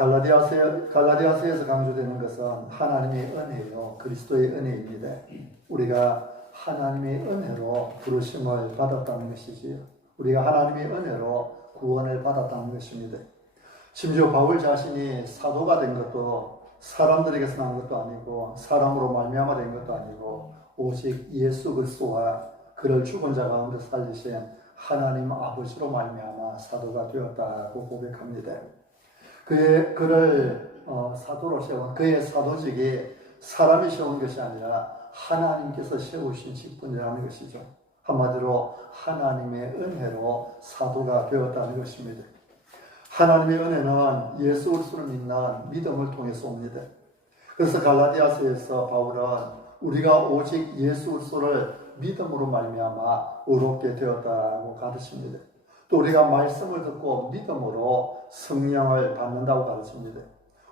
갈라디아서에서 강조되는 것은 하나님의 은혜요, 그리스도의 은혜입니다. 우리가 하나님의 은혜로 부르심을 받았다는 것이지요. 우리가 하나님의 은혜로 구원을 받았다는 것입니다. 심지어 바울 자신이 사도가 된 것도 사람들에게서 난 것도 아니고 사람으로 말미암아 된 것도 아니고 오직 예수 그리스도와 그를 죽은 자 가운데 살리신 하나님 아버지로 말미암아 사도가 되었다고 고백합니다. 그를 사도로 세운 그의 사도직이 사람이 세운 것이 아니라 하나님께서 세우신 직분이라는 것이죠. 한마디로 하나님의 은혜로 사도가 되었다는 것입니다. 하나님의 은혜는 예수 그리스도를 믿는 믿음을 통해서 옵니다. 그래서 갈라디아서에서 바울은 우리가 오직 예수 그리스도를 믿음으로 말미암아 의롭게 되었다고 가르칩니다. 또 우리가 말씀을 듣고 믿음으로 성령을 받는다고 가르칩니다.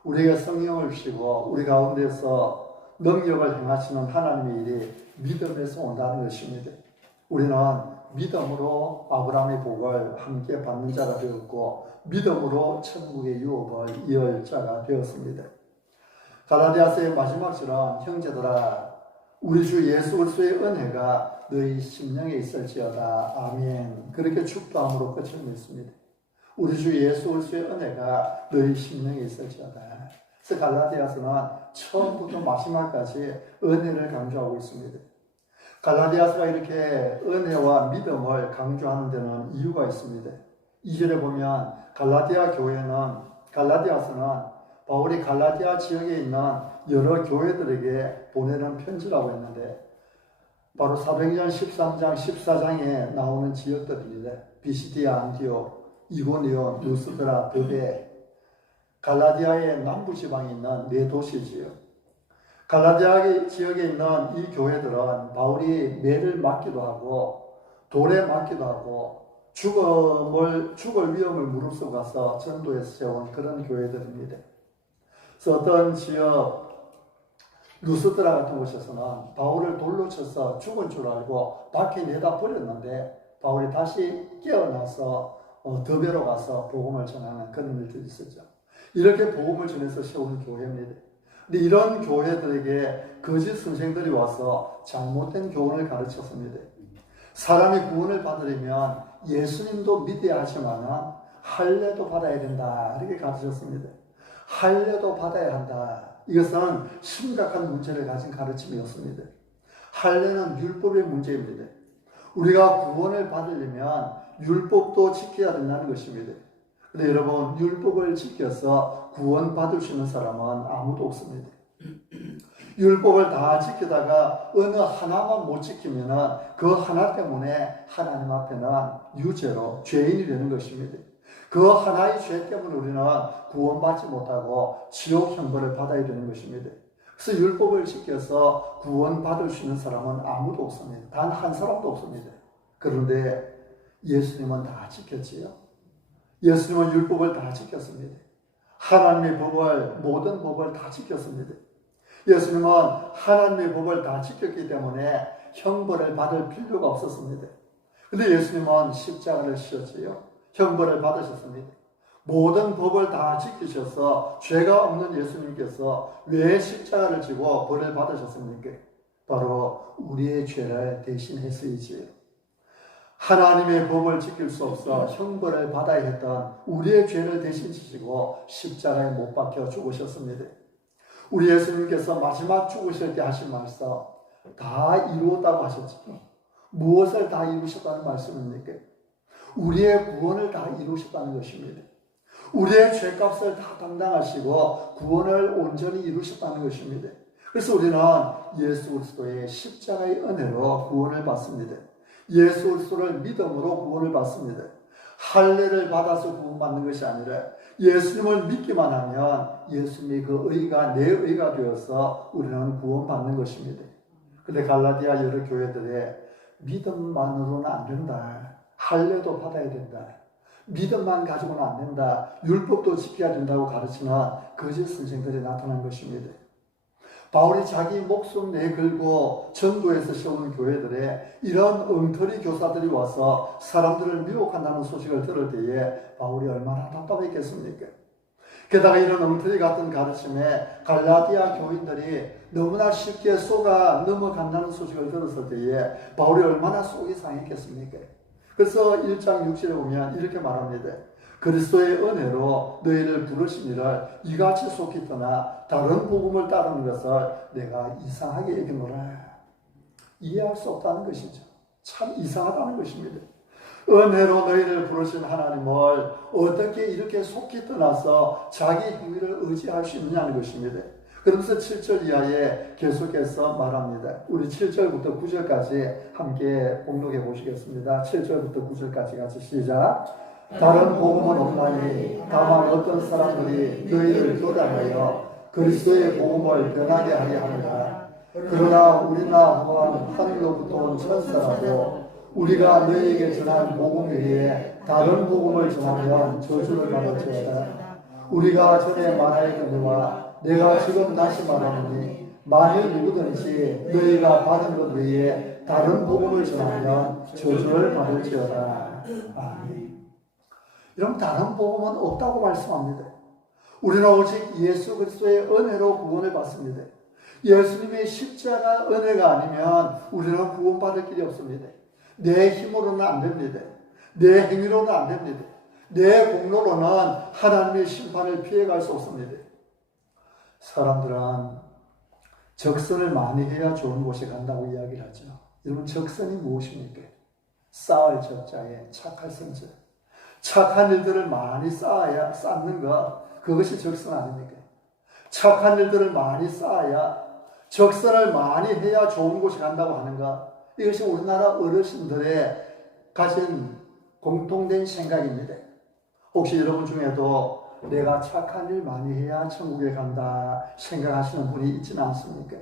우리가 성령을 주시고 우리 가운데서 능력을 행하시는 하나님의 일이 믿음에서 온다는 것입니다. 우리는 믿음으로 아브라함의 복을 함께 받는 자가 되었고 믿음으로 천국의 유업을 이을 자가 되었습니다. 갈라디아서의 마지막 절은 형제들아 우리 주 예수 그리스도의 은혜가 너희 심령에 있을지어다. 아멘. 그렇게 축도함으로 끝을 맺습니다. 우리 주 예수 그리스도의 은혜가 너희 심령에 있을지어다. 그래서 갈라디아서는 처음부터 마지막까지 은혜를 강조하고 있습니다. 갈라디아서가 이렇게 은혜와 믿음을 강조하는 데는 이유가 있습니다. 2절에 보면 갈라디아서는 바울이 갈라디아 지역에 있는 여러 교회들에게 보내는 편지라고 했는데 바로 사도행전 13장, 14장에 나오는 지역들입니다. 비시디아, 안디옥, 이고니온, 루스드라, 더베, 갈라디아의 남부지방에 있는 네 도시지요. 갈라디아 지역에 있는 이 교회들은 바울이 매를 맞기도 하고 돌에 맞기도 하고 죽을 위험을 무릅쓰고 가서 전도해서 세운 그런 교회들입니다. 그래서 어떤 지역 루스드라 같은 곳에서는 바울을 돌로 쳐서 죽은 줄 알고 밖에 내다 버렸는데 바울이 다시 깨어나서 더베로 가서 복음을 전하는 그런 일들이 있었죠. 이렇게 복음을 전해서 세우는 교회입니다. 근데 이런 교회들에게 거짓 선생들이 와서 잘못된 교훈을 가르쳤습니다. 사람이 구원을 받으려면 예수님도 믿어야 하지만 할례도 받아야 된다 이렇게 가르쳤습니다. 할례도 받아야 한다. 이것은 심각한 문제를 가진 가르침이었습니다. 할례는 율법의 문제입니다. 우리가 구원을 받으려면 율법도 지켜야 된다는 것입니다. 그런데 여러분 율법을 지켜서 구원 받을 수 있는 사람은 아무도 없습니다. 율법을 다 지키다가 어느 하나만 못 지키면 그 하나 때문에 하나님 앞에는 유죄로 죄인이 되는 것입니다. 그 하나의 죄 때문에 우리는 구원받지 못하고 지옥 형벌을 받아야 되는 것입니다. 그래서 율법을 지켜서 구원받을 수 있는 사람은 아무도 없습니다. 단 한 사람도 없습니다. 그런데 예수님은 다 지켰지요. 예수님은 율법을 다 지켰습니다. 하나님의 법을, 모든 법을 다 지켰습니다. 예수님은 하나님의 법을 다 지켰기 때문에 형벌을 받을 필요가 없었습니다. 그런데 예수님은 십자가를 지셨지요. 형벌을 받으셨습니다. 모든 법을 다 지키셔서 죄가 없는 예수님께서 왜 십자가를 지고 벌을 받으셨습니까? 바로 우리의 죄를 대신했으이지요. 하나님의 법을 지킬 수 없어 형벌을 받아야 했던 우리의 죄를 대신 지시고 십자가에 못 박혀 죽으셨습니다. 우리 예수님께서 마지막 죽으실 때 하신 말씀 다 이루었다고 하셨죠. 무엇을 다 이루셨다는 말씀입니까? 우리의 구원을 다 이루셨다는 것입니다. 우리의 죄값을 다 담당하시고 구원을 온전히 이루셨다는 것입니다. 그래서 우리는 예수 그리스도의 십자가의 은혜로 구원을 받습니다. 예수 그리스도를 믿음으로 구원을 받습니다. 할례를 받아서 구원받는 것이 아니라 예수님을 믿기만 하면 예수님의 그 의가 내 의가 되어서 우리는 구원받는 것입니다. 그런데 갈라디아 여러 교회들의 믿음만으로는 안 된다. 할례도 받아야 된다. 믿음만 가지고는 안 된다. 율법도 지켜야 된다고 가르치는 거짓 선생들이 나타난 것입니다. 바울이 자기 목숨 내걸고 전도해서 세우는 교회들에 이런 엉터리 교사들이 와서 사람들을 미혹한다는 소식을 들을 때에 바울이 얼마나 답답했겠습니까? 게다가 이런 엉터리 같은 가르침에 갈라디아 교인들이 너무나 쉽게 속아 넘어간다는 소식을 들었을 때에 바울이 얼마나 속이 상했겠습니까? 그래서 1장 6절에 보면 이렇게 말합니다. 그리스도의 은혜로 너희를 부르시니를 이같이 속히 떠나 다른 복음을 따르는 것을 내가 이상하게 여기노라. 이해할 수 없다는 것이죠. 참 이상하다는 것입니다. 은혜로 너희를 부르신 하나님을 어떻게 이렇게 속히 떠나서 자기 행위를 의지할 수 있느냐는 것입니다. 그러면서 7절 이하에 계속해서 말합니다. 우리 7절부터 9절까지 함께 봉독해 보시겠습니다. 7절부터 9절까지 같이 시작. 다른 복음은 없나니 다만 어떤 사람들이 너희를 교단하여 그리스도의 복음을 변하게 하려 하느라. 그러나 우리나 혹은 하늘로부터 온 천사라도 우리가 너희에게 전한 복음 외에 다른 복음을 전하면 저주를 받을지어다. 우리가 전에 말하였거니와 내가 지금 다시 말하노니 만일 누구든지 너희가 받은 것 외에 다른 복음을 전하면 저주를 받을지어다. 아멘. 이런 다른 복음은 없다고 말씀합니다. 우리는 오직 예수 그리스도의 은혜로 구원을 받습니다. 예수님의 십자가 은혜가 아니면 우리는 구원받을 길이 없습니다. 내 힘으로는 안 됩니다. 내 행위로는 안 됩니다. 내 공로로는 하나님의 심판을 피해갈 수 없습니다. 사람들은 적선을 많이 해야 좋은 곳에 간다고 이야기를 하죠. 여러분, 적선이 무엇입니까? 쌓을 적자에 착할 성적. 착한 일들을 많이 쌓는 것, 그것이 적선 아닙니까? 착한 일들을 많이 쌓아야, 적선을 많이 해야 좋은 곳에 간다고 하는 것, 이것이 우리나라 어르신들의 가진 공통된 생각입니다. 혹시 여러분 중에도 내가 착한 일 많이 해야 천국에 간다 생각하시는 분이 있지는 않습니까?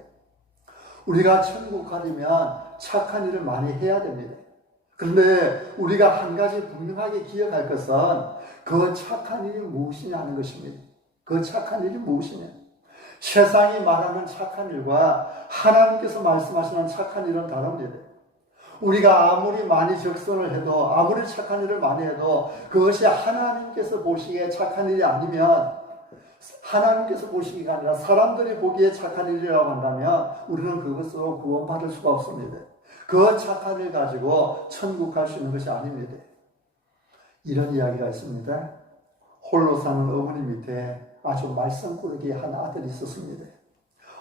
우리가 천국 가려면 착한 일을 많이 해야 됩니다. 그런데 우리가 한 가지 분명하게 기억할 것은 그 착한 일이 무엇이냐 하는 것입니다. 그 착한 일이 무엇이냐? 세상이 말하는 착한 일과 하나님께서 말씀하시는 착한 일은 다릅니다. 우리가 아무리 많이 적선을 해도, 아무리 착한 일을 많이 해도 그것이 하나님께서 보시기에 착한 일이 아니면, 하나님께서 보시기가 아니라 사람들이 보기에 착한 일이라고 한다면 우리는 그것으로 구원받을 수가 없습니다. 그 착한 일 가지고 천국 갈 수 있는 것이 아닙니다. 이런 이야기가 있습니다. 홀로 사는 어머니 밑에 아주 말썽꾸러기 한 아들이 있었습니다.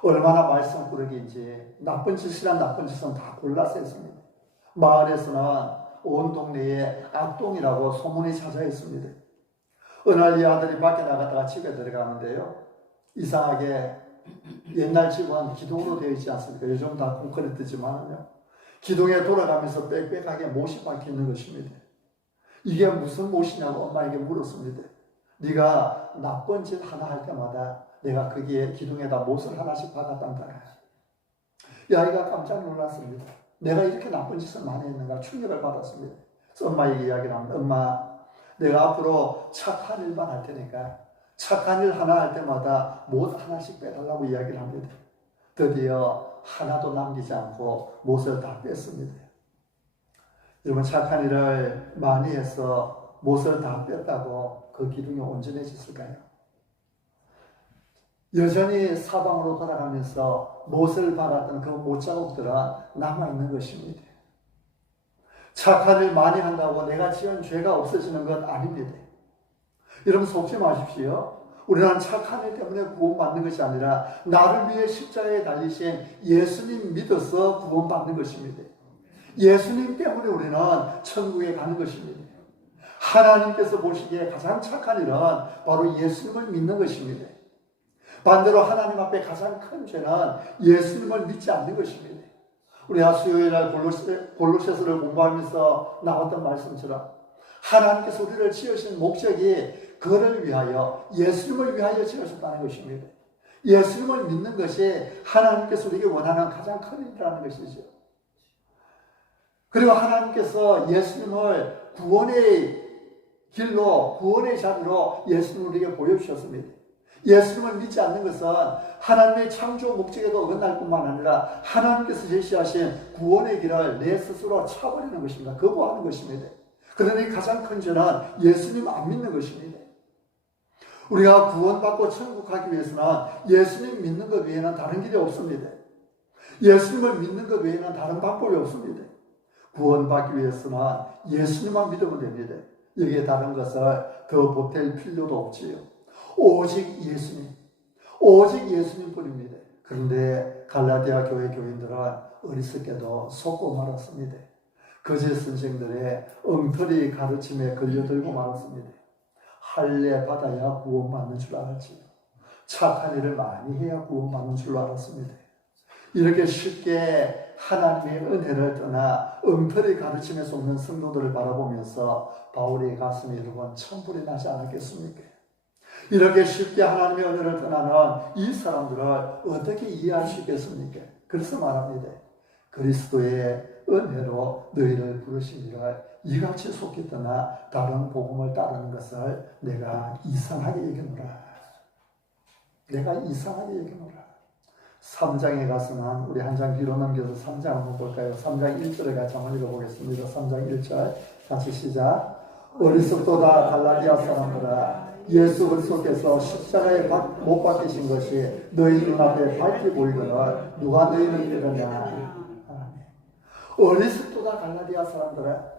얼마나 말썽꾸러기인지 나쁜 짓이란 나쁜 짓은 다 골라서 했습니다. 마을에서는 온 동네에 악동이라고 소문이 찾아 있습니다. 어느 날 이 아들이 밖에 나갔다가 집에 들어가는데요, 이상하게 옛날 집은 기둥으로 되어 있지 않습니까? 요즘 다 콘크리트지만요, 기둥에 돌아가면서 빽빽하게 못이 박혀 있는 것입니다. 이게 무슨 못이냐고 엄마에게 물었습니다. 네가 나쁜 짓 하나 할 때마다 내가 거기에 기둥에다 못을 하나씩 박았단다. 이 아이가 깜짝 놀랐습니다. 내가 이렇게 나쁜 짓을 많이 했는가 충격을 받았습니다. 그래서 엄마에게 이야기를 합니다. 엄마, 내가 앞으로 착한 일만 할 테니까 착한 일 하나 할 때마다 못 하나씩 빼달라고 이야기를 합니다. 드디어 하나도 남기지 않고 못을 다 뺐습니다. 여러분, 착한 일을 많이 해서 못을 다 뺐다고 그 기둥이 온전해졌을까요? 여전히 사방으로 돌아가면서 못을 박았던 그 못자국들은 남아있는 것입니다. 착한 일 많이 한다고 내가 지은 죄가 없어지는 건 아닙니다. 여러분, 속지 마십시오. 우리는 착한 일 때문에 구원받는 것이 아니라 나를 위해 십자가에 달리신 예수님 믿어서 구원받는 것입니다. 예수님 때문에 우리는 천국에 가는 것입니다. 하나님께서 보시기에 가장 착한 일은 바로 예수님을 믿는 것입니다. 반대로 하나님 앞에 가장 큰 죄는 예수님을 믿지 않는 것입니다. 우리가 수요일날 골로새서를 공부하면서 나왔던 말씀처럼 하나님께서 우리를 지으신 목적이 그를 위하여, 예수님을 위하여 지으셨다는 것입니다. 예수님을 믿는 것이 하나님께서 우리에게 원하는 가장 큰 일이라는 것이죠. 그리고 하나님께서 예수님을 구원의 길로, 구원의 자리로 예수님을 우리에게 보여주셨습니다. 예수님을 믿지 않는 것은 하나님의 창조 목적에도 어긋날 뿐만 아니라 하나님께서 제시하신 구원의 길을 내 스스로 차버리는 것입니다. 거부하는 것입니다. 그러니 가장 큰 죄는 예수님 안 믿는 것입니다. 우리가 구원받고 천국 가기 위해서는 예수님 믿는 것 외에는 다른 길이 없습니다. 예수님을 믿는 것 외에는 다른 방법이 없습니다. 구원받기 위해서는 예수님만 믿으면 됩니다. 여기에 다른 것을 더 보탤 필요도 없지요. 오직 예수님, 오직 예수님뿐입니다. 그런데 갈라디아 교회 교인들은 어리석게도 속고 말았습니다. 거짓 선생들의 엉터리 가르침에 걸려들고 말았습니다. 할례 받아야 구원받는 줄 알았지요. 착한 일을 많이 해야 구원받는 줄 알았습니다. 이렇게 쉽게 하나님의 은혜를 떠나 엉터리 가르침에 속는 성도들을 바라보면서 바울의 가슴이 여러분 천불이 나지 않았겠습니까? 이렇게 쉽게 하나님의 은혜를 떠나는 이 사람들을 어떻게 이해할 수 있겠습니까? 그래서 말합니다. 그리스도의 은혜로 너희를 부르시니라. 이같이 속히 떠나 다른 복음을 따르는 것을 내가 이상하게 여기노라. 내가 이상하게 여기노라. 3장에 가서는 우리 한 장 뒤로 넘겨서 3장 한번 볼까요? 3장 1절을 같이 한번 읽어보겠습니다. 3장 1절 같이 시작. 어리석도다 갈라디아 사람들아, 예수 그리스도께서 십자가에 못 박히신 것이 너희 눈앞에 밝게 보이거늘 누가 너희를 깨닫냐. 어리석도다 갈라디아 사람들아,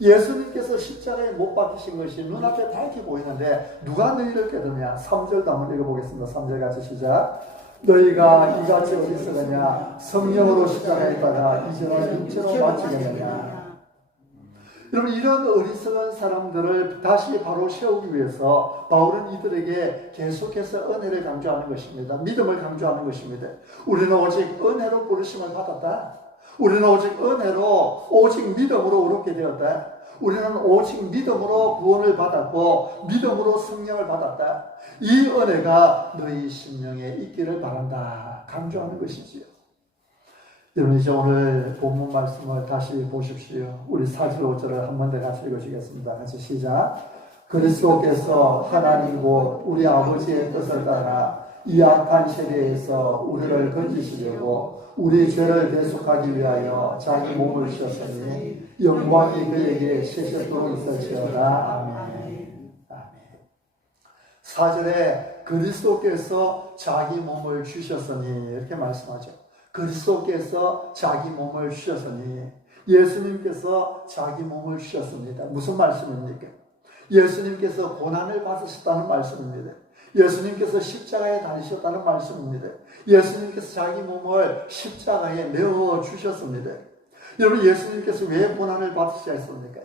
예수님께서 십자가에 못 박히신 것이 눈앞에 밝게 보이는데 누가 너희를 깨닫냐. 3절도 한번 읽어보겠습니다. 3절 같이 시작. 너희가 이같이 어리석으냐. 성령으로 십자가에 따라 이제는 육체로 마치겠느냐. 여러분, 이런 어리석은 사람들을 다시 바로 세우기 위해서 바울은 이들에게 계속해서 은혜를 강조하는 것입니다. 믿음을 강조하는 것입니다. 우리는 오직 은혜로 부르심을 받았다. 우리는 오직 은혜로, 오직 믿음으로 의롭게 되었다. 우리는 오직 믿음으로 구원을 받았고 믿음으로 성령을 받았다. 이 은혜가 너희 심령에 있기를 바란다. 강조하는 것이지요. 여러분, 이제 오늘 본문 말씀을 다시 보십시오. 우리 4절 5절을 한 번 더 같이 읽으시겠습니다. 같이 시작. 그리스도께서 하나님 곧 우리 아버지의 뜻을 따라 이 악한 세대에서 우리를 건지시려고 우리 죄를 대속하기 위하여 자기 몸을 주셨으니 영광이 그에게 세세토록 있을지어다. 아멘. 아멘. 4절에 그리스도께서 자기 몸을 주셨으니 이렇게 말씀하죠. 그리스도께서 자기 몸을 주셨으니, 예수님께서 자기 몸을 주셨습니다. 무슨 말씀입니까? 예수님께서 고난을 받으셨다는 말씀입니다. 예수님께서 십자가에 달리셨다는 말씀입니다. 예수님께서 자기 몸을 십자가에 내어 주셨습니다. 여러분, 예수님께서 왜 고난을 받으셔야 했습니까?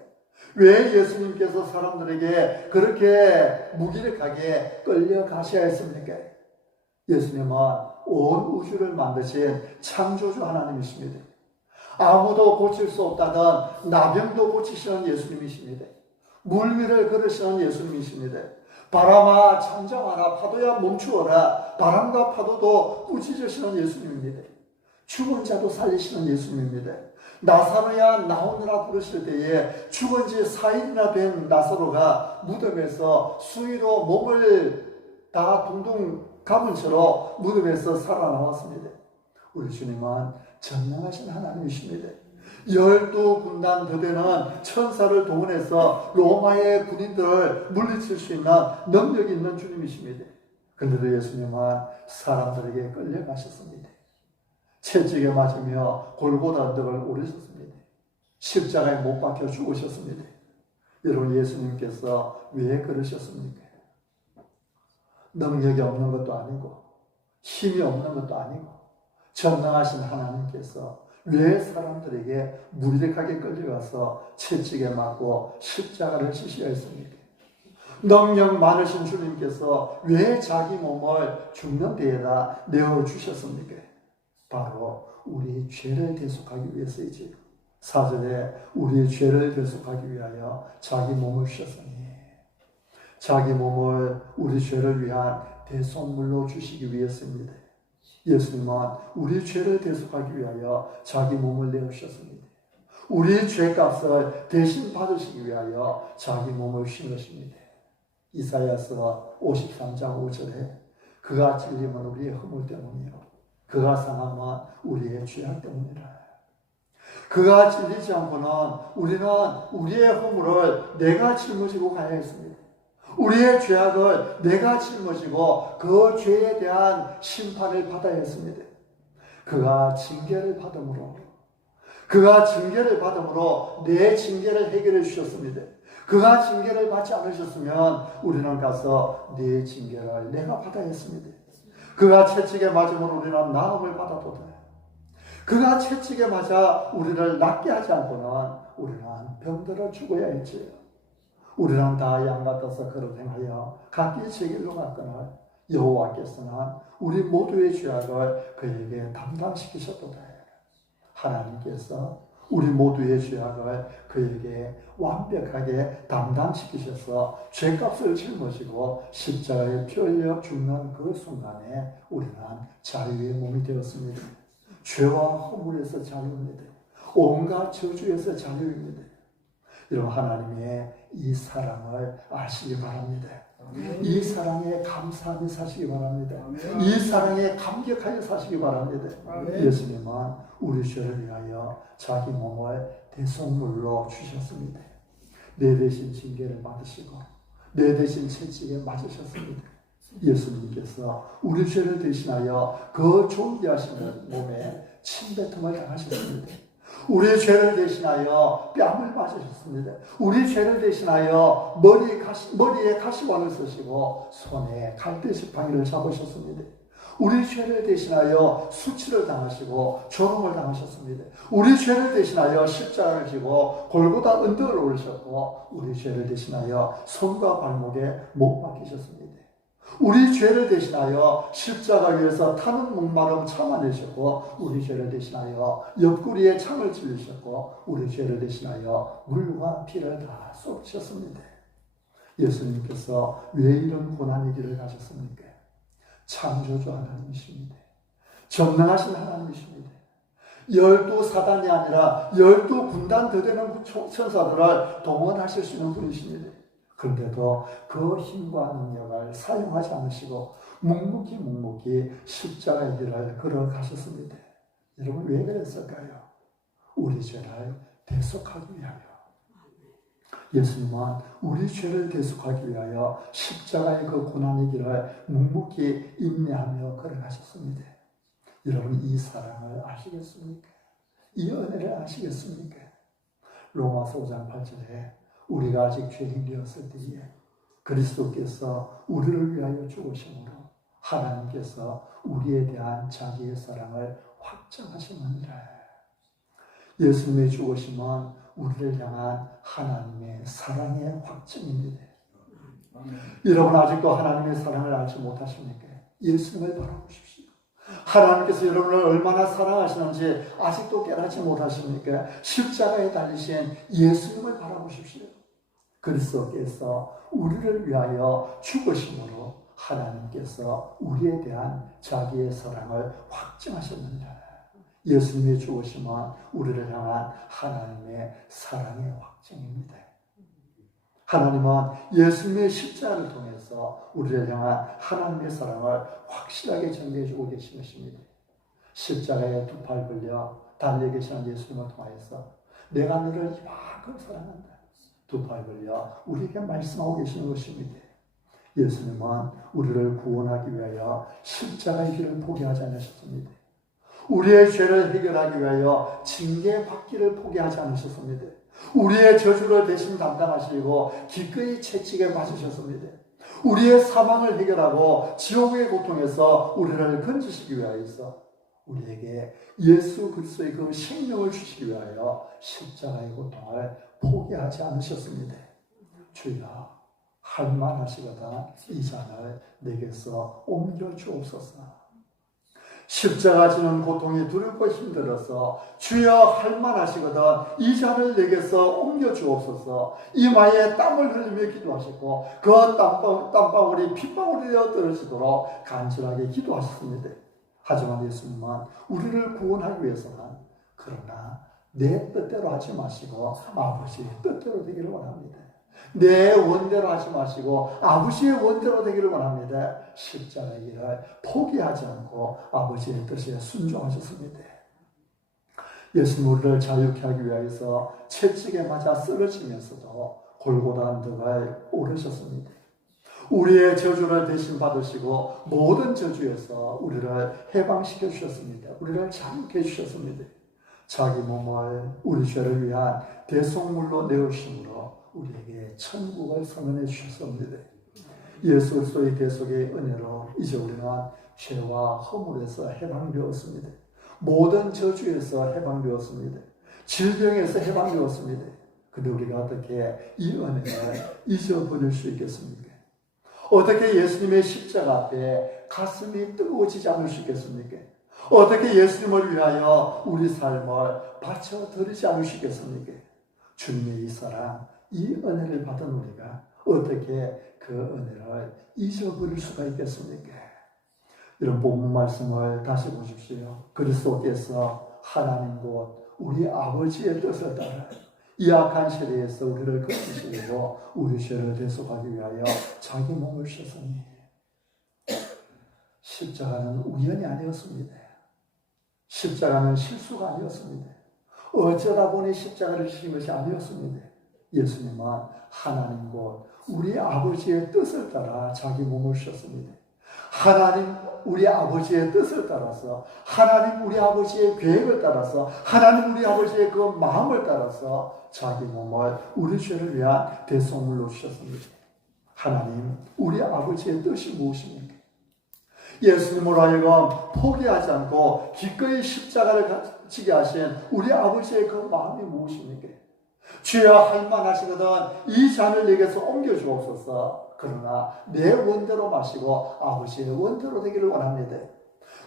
왜 예수님께서 사람들에게 그렇게 무기력하게 끌려가셔야 했습니까? 예수님은 온 우주를 만드신 창조주 하나님이십니다. 아무도 고칠 수 없다던 나병도 고치시는 예수님이십니다. 물 위를 걸으시는 예수님이십니다. 바람아 잠잠하라, 파도야 멈추어라, 바람과 파도도 꾸짖으시는 예수님입니다. 죽은 자도 살리시는 예수님입니다. 나사로야 나오느라 부르실 때에 죽은 지 4일이나 된 나사로가 무덤에서 수위로 몸을 다 둥둥 감은 채로 무덤에서 살아나왔습니다. 우리 주님은 전능하신 하나님이십니다. 12군단 더 되는 천사를 동원해서 로마의 군인들을 물리칠 수 있는 능력이 있는 주님이십니다. 그런데도 예수님은 사람들에게 끌려가셨습니다. 채찍에 맞으며 골고다 언덕을 오르셨습니다. 십자가에 못 박혀 죽으셨습니다. 여러분, 예수님께서 왜 그러셨습니까? 능력이 없는 것도 아니고 힘이 없는 것도 아니고 전능하신 하나님께서 왜 사람들에게 무리하게 끌려가서 채찍에 맞고 십자가를 지셔야 했습니까? 능력 많으신 주님께서 왜 자기 몸을 죽는 데에다 내어주셨습니까? 바로 우리 죄를 대속하기 위해서이지요. 4절에 우리의 죄를 대속하기 위하여 자기 몸을 주셨으니, 자기 몸을 우리 죄를 위한 대속물로 주시기 위해서입니다. 예수님은 우리 죄를 대속하기 위하여 자기 몸을 내어주셨습니다. 우리의 죄값을 대신 받으시기 위하여 자기 몸을 주신 것입니다. 이사야서 53장 5절에 그가 찔림은 우리의 허물 때문이요 그가 상함은 우리의 죄악 때문이라. 그가 찔리지 않고는 우리는 우리의 허물을 내가 짊어지고 가야 했습니다. 우리의 죄악을 내가 짊어지고 그 죄에 대한 심판을 받아야 했습니다. 그가 징계를 받음으로 내 징계를 해결해 주셨습니다. 그가 징계를 받지 않으셨으면 우리는 가서 내 징계를 내가 받아야 했습니다. 그가 채찍에 맞음으로 우리는 나음을 받아도다. 그가 채찍에 맞아 우리를 낫게 하지 않고는 우리는 병들어 죽어야 했지요. 우리는 다 양 같아서 그릇 행하여 각기 제 길로 갔거늘 여호와께서는 우리 모두의 죄악을 그에게 담당시키셨도다. 하나님께서 우리 모두의 죄악을 그에게 완벽하게 담당시키셔서 죄값을 짊어지고 십자가에 피 흘려 죽는 그 순간에 우리는 자유의 몸이 되었습니다. 죄와 허물에서 자유입니다. 온갖 저주에서 자유입니다. 여러분, 하나님의 이 사랑을 아시기 바랍니다. 이 사랑에 감사하며 사시기 바랍니다. 이 사랑에 감격하여 사시기 바랍니다. 예수님은 우리 죄를 위하여 자기 몸을 대속물로 주셨습니다. 내 대신 징계를 받으시고 내 대신 채찍에 맞으셨습니다. 예수님께서 우리 죄를 대신하여 그 존귀하신 몸에 침뱉음을 당하셨습니다. 우리 죄를 대신하여 뺨을 맞으셨습니다. 우리 죄를 대신하여 머리에 가시관을 쓰시고 손에 갈대지팡이를 잡으셨습니다. 우리 죄를 대신하여 수치를 당하시고 조롱을 당하셨습니다. 우리 죄를 대신하여 십자가를 지고 골고다 언덕을 오르셨고 우리 죄를 대신하여 손과 발목에 못 박히셨습니다. 우리 죄를 대신하여 십자가 위에서 타는 목마름 참아내셨고 우리 죄를 대신하여 옆구리에 창을 찔리셨고 우리 죄를 대신하여 물과 피를 다 쏟으셨습니다. 예수님께서 왜 이런 고난의 길을 가셨습니까? 창조주 하나님이십니다. 전능하신 하나님이십니다. 12사단이 아니라 12군단 더 되는 천사들을 동원하실 수 있는 분이십니다. 그런데도 그 힘과 능력을 사용하지 않으시고 묵묵히 십자가의 길을 걸어가셨습니다. 여러분, 왜 그랬을까요? 우리 죄를 대속하기 위하여. 예수님은 우리 죄를 대속하기 위하여 십자가의 그 고난의 길을 묵묵히 인내하며 걸어가셨습니다. 여러분, 이 사랑을 아시겠습니까? 이 은혜를 아시겠습니까? 로마서 5장 8절에 우리가 아직 죄인 되었을 때에 그리스도께서 우리를 위하여 죽으심으로 하나님께서 우리에 대한 자기의 사랑을 확정하시느니라. 예수님의 죽으심은 우리를 향한 하나님의 사랑의 확증입니다. 여러분, 아직도 하나님의 사랑을 알지 못하십니까? 예수님을 바라보십시오. 하나님께서 여러분을 얼마나 사랑하시는지 아직도 깨닫지 못하십니까? 십자가에 달리신 예수님을 바라보십시오. 그리스도께서 우리를 위하여 죽으심으로 하나님께서 우리에 대한 자기의 사랑을 확증하셨느니라. 예수님의 죽으심은 우리를 향한 하나님의 사랑의 확증입니다. 하나님은 예수님의 십자가를 통해서 우리를 향한 하나님의 사랑을 확실하게 전개해주고 계신 것입니다. 십자가에 두 팔 벌려 달려 계시는 예수님을 통하여서 내가 너를 이만큼 사랑한다. 두 팔 벌려 우리에게 말씀하고 계시는 것입니다. 예수님은 우리를 구원하기 위하여 십자가의 길을 포기하지 않으셨습니다. 우리의 죄를 해결하기 위하여 징계받기를 포기하지 않으셨습니다. 우리의 저주를 대신 담당하시고 기꺼이 채찍에 맞으셨습니다. 우리의 사망을 해결하고 지옥의 고통에서 우리를 건지시기 위하여서 우리에게 예수 그리스도의 그 생명을 주시기 위하여 십자가의 고통을 포기하지 않으셨습니다. 주여, 할만하시거든 이 잔을 내게서 옮겨 주옵소서. 십자가 지는 고통이 두렵고 힘들어서 주여 할만하시거든 이 잔을 내게서 옮겨 주옵소서. 이마에 땀을 흘리며 기도하셨고 그 땀방울이 핏방울이 되어 떨어지도록 간절하게 기도하셨습니다. 하지만 예수님은 우리를 구원하기 위해서는 그러나 내 뜻대로 하지 마시고 아버지의 뜻대로 되기를 원합니다. 내 원대로 하지 마시고 아버지의 원대로 되기를 원합니다. 십자가의 길을 포기하지 않고 아버지의 뜻에 순종하셨습니다. 예수님 우리를 자유케 하기 위해서 채찍에 맞아 쓰러지면서도 골고다 언덕을 오르셨습니다. 우리의 저주를 대신 받으시고 모든 저주에서 우리를 해방시켜 주셨습니다. 우리를 자유케 해주셨습니다. 자기 몸을 우리 죄를 위한 대속물로 내어주심으로 우리에게 천국을 선언해 주셨습니다. 예수 그리스도의 대속의 은혜로 이제 우리는 죄와 허물에서 해방되었습니다. 모든 저주에서 해방되었습니다. 질병에서 해방되었습니다. 근데 우리가 어떻게 이 은혜를 잊어버릴 수 있겠습니까? 어떻게 예수님의 십자가 앞에 가슴이 뜨거워지지 않을 수 있겠습니까? 어떻게 예수님을 위하여 우리 삶을 바쳐 드리지 않을 수 있겠습니까? 주님의 이 사랑, 이 은혜를 받은 우리가 어떻게 그 은혜를 잊어버릴 수가 있겠습니까? 이런 본문 말씀을 다시 보십시오. 그리스도께서 하나님 곧 우리 아버지의 뜻을 따라 이 악한 시대에서 우리를 건지시려고 우리 죄를 대속하기 위하여 자기 몸을 주셨으니 십자가는 우연이 아니었습니다. 십자가는 실수가 아니었습니다. 어쩌다 보니 십자가를 지신 것이 아니었습니다. 예수님은 하나님 곧 우리 아버지의 뜻을 따라 자기 몸을 주셨습니다. 하나님 우리 아버지의 뜻을 따라서, 하나님 우리 아버지의 계획을 따라서, 하나님 우리 아버지의 그 마음을 따라서 자기 몸을 우리 죄를 위한 대속물로 주셨습니다. 하나님 우리 아버지의 뜻이 무엇입니까? 예수님으로 하여금 포기하지 않고 기꺼이 십자가를 지게 하신 우리 아버지의 그 마음이 무엇입니까? 주여 할만하시거든 이 잔을 내게서 옮겨 주옵소서. 그러나 내 원대로 마시고 아버지의 원대로 되기를 원합니다.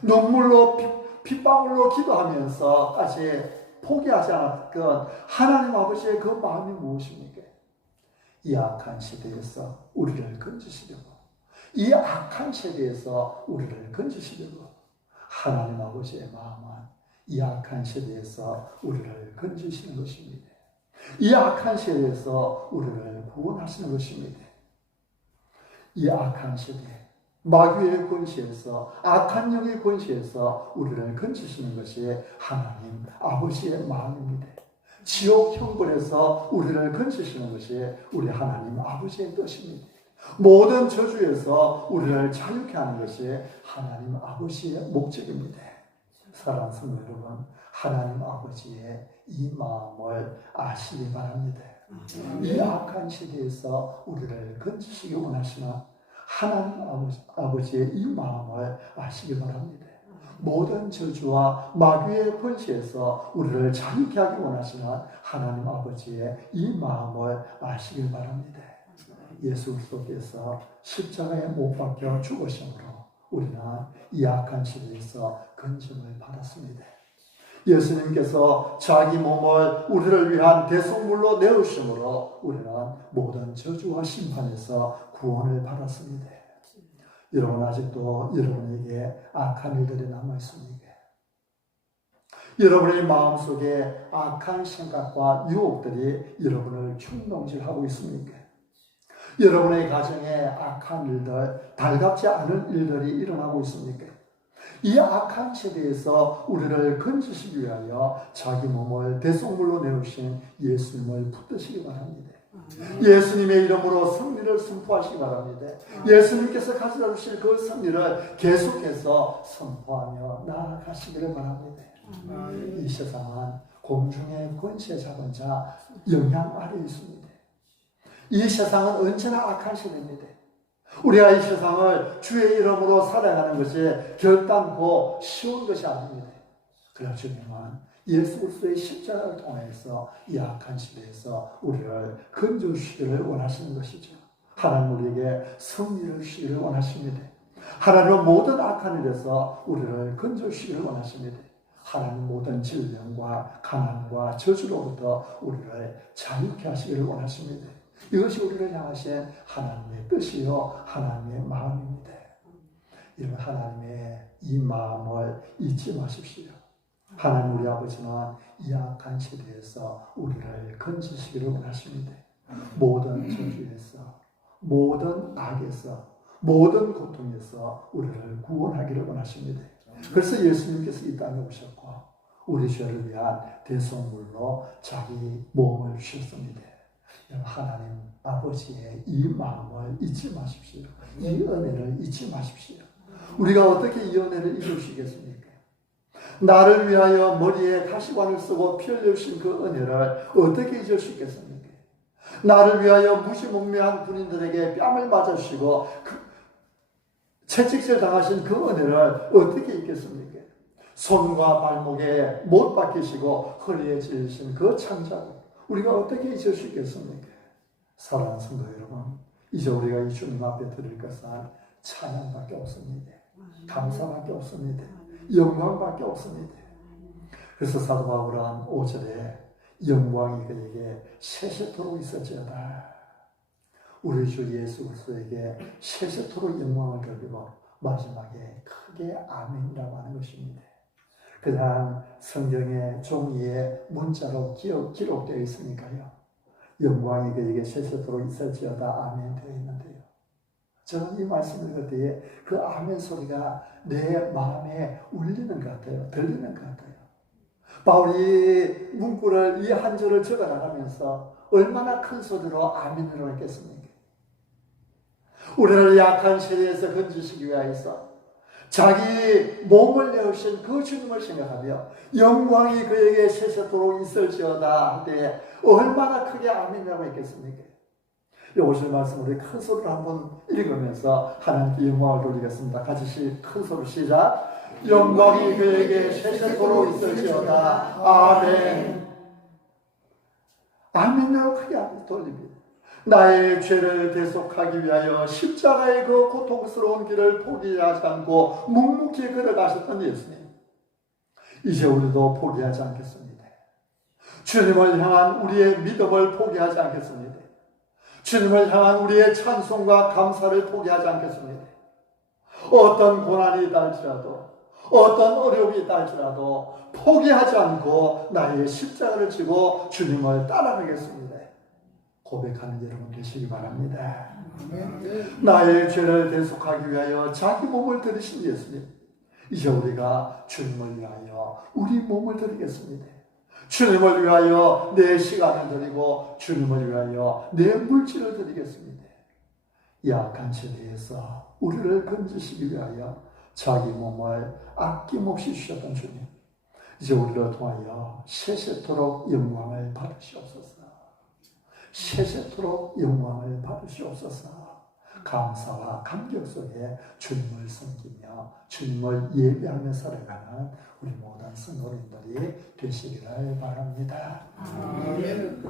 눈물로 핏방울로 기도하면서까지 포기하지 않았던 하나님 아버지의 그 마음이 무엇입니까? 이 악한 시대에서 우리를 건지시려고, 이 악한 세대에서 우리를 건지시려고 하나님 아버지의 마음은 이 악한 세대에서 우리를 건지시는 것입니다. 이 악한 세대에서 우리를 구원하시는 것입니다. 이 악한 세대, 마귀의 권세에서, 악한 영의 권세에서 우리를 건지시는 것이 하나님 아버지의 마음입니다. 지옥 형벌에서 우리를 건지시는 것이 우리 하나님 아버지의 뜻입니다. 모든 저주에서 우리를 자유케 하는 것이 하나님 아버지의 목적입니다. 사랑하는 성도 여러분, 하나님 아버지의 이 마음을 아시기 바랍니다. 이 악한 시대에서 우리를 건지시기 원하시나 하나님 아버지의 이 마음을 아시기 바랍니다. 모든 저주와 마귀의 권세에서 우리를 자유케 하기 원하시나 하나님 아버지의 이 마음을 아시기 바랍니다. 예수 그리스도께서 십자가에 못 박혀 죽으심으로 우리는 이 악한 시대에서 건짐을 받았습니다. 예수님께서 자기 몸을 우리를 위한 대속물로 내어주심으로 우리는 모든 저주와 심판에서 구원을 받았습니다. 여러분 아직도 여러분에게 악한 일들이 남아있습니까? 여러분의 마음속에 악한 생각과 유혹들이 여러분을 충동질하고 있습니까? 여러분의 가정에 악한 일들, 달갑지 않은 일들이 일어나고 있습니까? 이 악한 세대에서 우리를 건지시기 위하여 자기 몸을 대속물로 내오신 예수님을 붙드시기 바랍니다. 예수님의 이름으로 승리를 선포하시기 바랍니다. 예수님께서 가져다 주실 그 승리를 계속해서 선포하며 나아가시기를 바랍니다. 이 세상은 공중의 권세 잡은 자 영향 아래 있습니다. 이 세상은 언제나 악한 세대입니다. 우리가 이 세상을 주의 이름으로 살아가는 것이 결단코 쉬운 것이 아닙니다. 그러나 주님은 예수 그리스도의 십자가를 통해서 이 악한 시대에서 우리를 건져주시기를 원하시는 것이죠. 하나님 우리에게 승리를 주시기를 원하십니다. 하나님은 모든 악한 일에서 우리를 건져주시기를 원하십니다. 하나님 모든 질병과 가난과 저주로부터 우리를 자유케 하시기를 원하십니다. 이것이 우리를 향하신 하나님의 뜻이요 하나님의 마음입니다. 이런 하나님의 이 마음을 잊지 마십시오. 하나님 우리 아버지는 이 악한 시대에서 우리를 건지시기를 원하십니다. 모든 저주에서, 모든 악에서, 모든 고통에서 우리를 구원하기를 원하십니다. 그래서 예수님께서 이 땅에 오셨고 우리 죄를 위한 대속물로 자기 몸을 주셨습니다. 하나님 아버지의 이 마음을 잊지 마십시오. 이 은혜를 잊지 마십시오. 우리가 어떻게 이 은혜를 잊을 수 있겠습니까? 나를 위하여 머리에 가시관을 쓰고 피 흘리신 그 은혜를 어떻게 잊을 수 있겠습니까? 나를 위하여 무시몽매한 군인들에게 뺨을 맞으시고 채찍질 당하신 그 은혜를 어떻게 잊겠습니까? 손과 발목에 못 박히시고 허리에 찔리신 그 창자를 우리가 어떻게 잊을 수 있겠습니까? 사랑하는 성도 여러분, 이제 우리가 이 주님 앞에 드릴 것은 찬양밖에 없습니다. 감사밖에 없습니다. 영광밖에 없습니다. 그래서 사도 바울은 5절에 영광이 그에게 세세토록 있었지어다. 우리 주 예수 그리스도에게 세세토록 영광을 돌리고 마지막에 크게 아멘이라고 하는 것입니다. 그냥 성경의 종이에 문자로 기록되어 있으니까요. 영광이 그에게 세세토록 있을지어다 아멘 되어 있는데요. 저는 이 말씀을 들을 때에 그 아멘 소리가 내 마음에 울리는 것 같아요. 들리는 것 같아요. 바울이 문구를 이 한 절을 적어 나가면서 얼마나 큰 소리로 아멘으로 했겠습니까? 우리를 약한 세대에서 건지시기 위하여서 자기 몸을 내어신 그 주님을 생각하며 영광이 그에게 세세토록 있을지어다 할 때 얼마나 크게 아멘이라고 했겠습니까? 이 5절 말씀을 우리 큰 소리로 한번 읽으면서 하나님께 영광을 돌리겠습니다. 같이 큰 소리 시작. 영광이 그에게 세세토록 있을지어다. 아멘. 아멘이라고 크게 돌립니다. 나의 죄를 대속하기 위하여 십자가의 그 고통스러운 길을 포기하지 않고 묵묵히 걸어가셨던 예수님, 이제 우리도 포기하지 않겠습니다. 주님을 향한 우리의 믿음을 포기하지 않겠습니다. 주님을 향한 우리의 찬송과 감사를 포기하지 않겠습니다. 어떤 고난이 있다 할지라도, 어떤 어려움이 있다 할지라도 포기하지 않고 나의 십자가를 지고 주님을 따라가겠습니다. 고백하는 여러분 되시기 바랍니다. 나의 죄를 대속하기 위하여 자기 몸을 들이신 예수님, 이제 우리가 주님을 위하여 우리 몸을 드리겠습니다. 주님을 위하여 내 시간을 드리고 주님을 위하여 내 물질을 드리겠습니다. 약한 세대에서 우리를 건지시기 위하여 자기 몸을 아낌없이 주셨던 주님, 이제 우리를 통하여 세세토록 영광을 받으시옵소서. 세세토록 영광을 받으시옵소서. 감사와 감격 속에 주님을 섬기며 주님을 예배하며 살아가는 우리 모든 성도님들이 되시기를 바랍니다. 아멘.